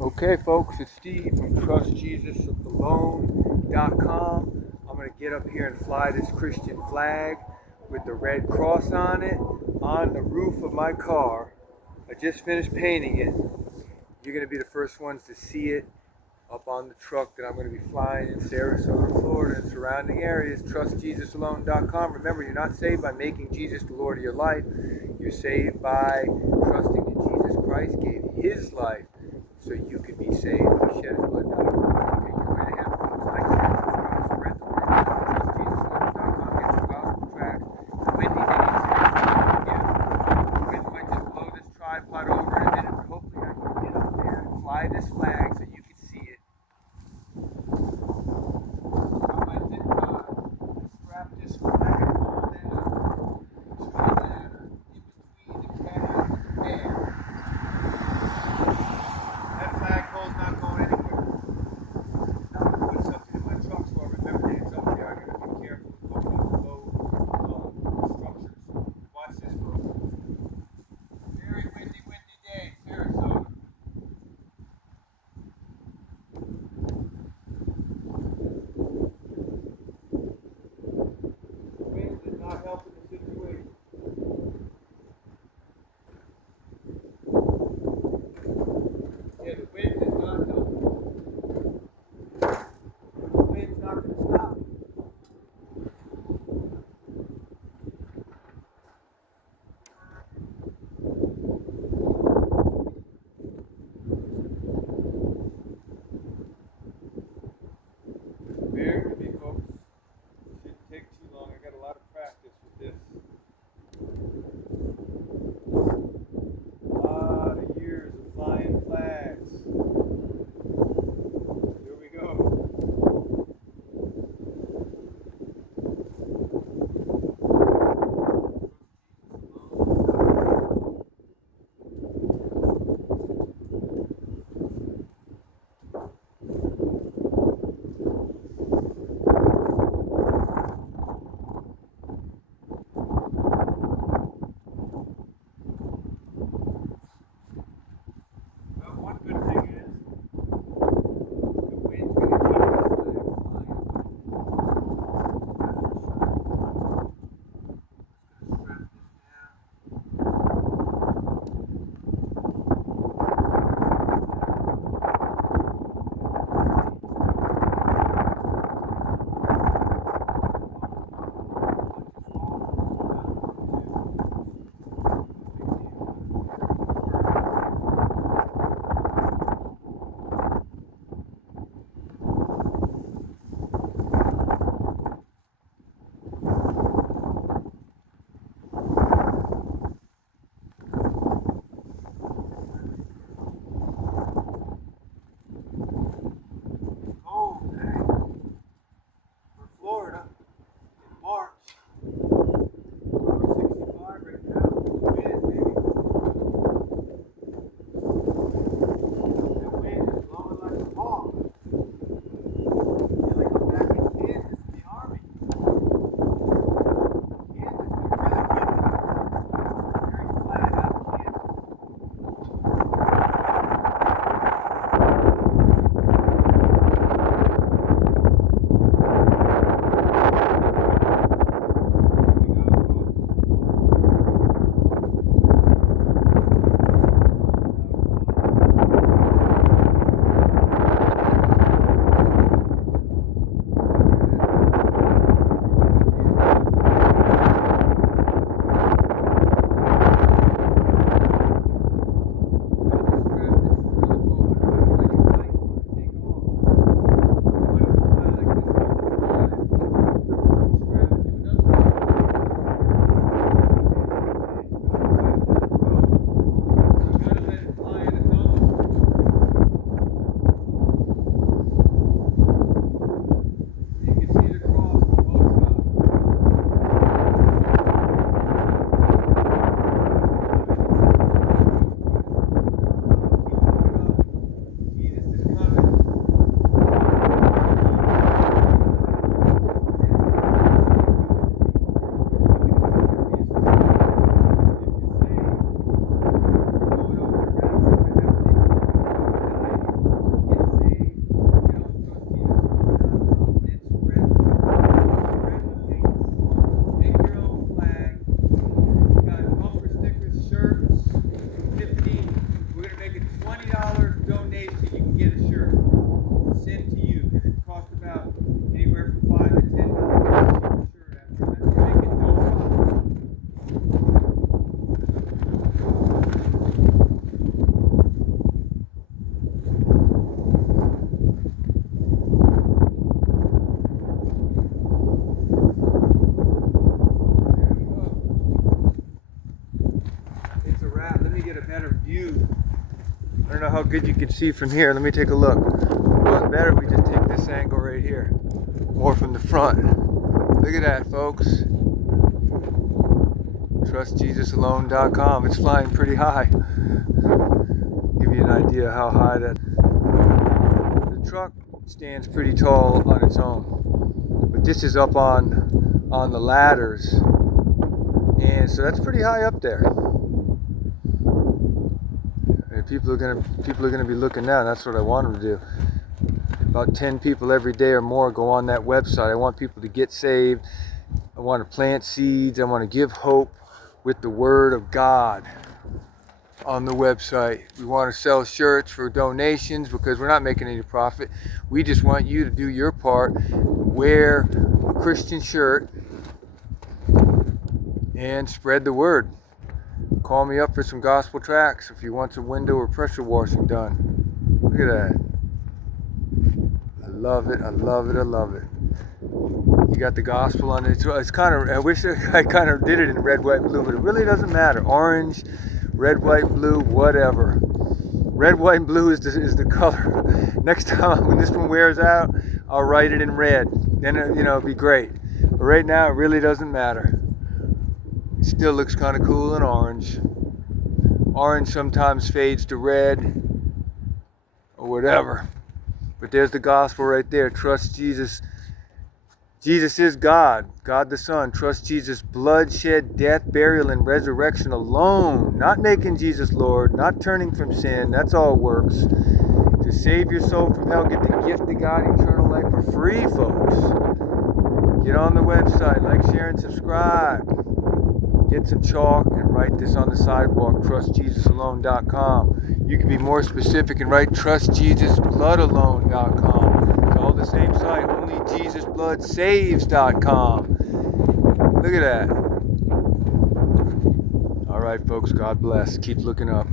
Okay, folks, it's Steve from TrustJesusAlone.com. I'm going to get up here and fly this Christian flag with the red cross on it on the roof of my car. I just finished painting it. You're going to be the first ones to see it up on the truck that I'm going to be flying in Sarasota, Florida, and surrounding areas. TrustJesusAlone.com. Remember, you're not saved by making Jesus the Lord of your life. You're saved by trusting that Jesus Christ gave his life so you could be saved. He shed his blood down. Okay, you're going to heaven. Like, share, subscribe, spread the word. TrustJesusAlone.com. Get the gospel track. Windy days. The wind might just blow this tripod over in a minute, but hopefully I can get up there and fly this flag so you can see it. Strap this flag on down to the ladder in between the cab and the van. That flagpole's not going anywhere. Now I'm gonna put something in my truck so I remember that it's up there. I gotta be careful with going up below structures. Watch this, folks. Very windy day, Sarasota. $20 donation, you can get a shirt sent to you, because it costs about anywhere from $5 to $10 to ship a shirt after. That's to make it no problem. It's a wrap. Let me get a better view. I don't know how good you can see from here. Let me take a look. Well, it's better if we just take this angle right here. More from the front. Look at that, folks. TrustJesusAlone.com. It's flying pretty high. Give you an idea how high that. The truck stands pretty tall on its own. But this is up on the ladders. And so that's pretty high up there. People are gonna be looking now. That's what I want them to do. About 10 people every day or more go on that website. I want people to get saved. I want to plant seeds. I want to give hope with the Word of God on the website. We want to sell shirts for donations because we're not making any profit. We just want you to do your part. Wear a Christian shirt and spread the word. Call me up for some gospel tracts if you want some window or pressure washing done. Look at that. I love it. I love it. I love it. You got the gospel on it. It's kind of, I wish I kind of did it in red, white, blue, but it really doesn't matter. Orange, red, white, blue, whatever. Red, white, and blue is the color. Next time when this one wears out, I'll write it in red. Then it'll be great. But right now, it really doesn't matter. Still looks kind of cool in orange. Orange sometimes fades to red or whatever. But there's the gospel right there. Trust Jesus. Jesus is God, God the Son. Trust Jesus' bloodshed, death, burial, and resurrection alone. Not making Jesus Lord, not turning from sin. That's all works. To save your soul from hell, get the gift of God, eternal life for free, folks. Get on the website, like, share, and subscribe. Get some chalk and write this on the sidewalk, TrustJesusAlone.com. You can be more specific and write TrustJesusBloodAlone.com. It's all the same site, only JesusBloodSaves.com. Look at that. All right, folks, God bless. Keep looking up.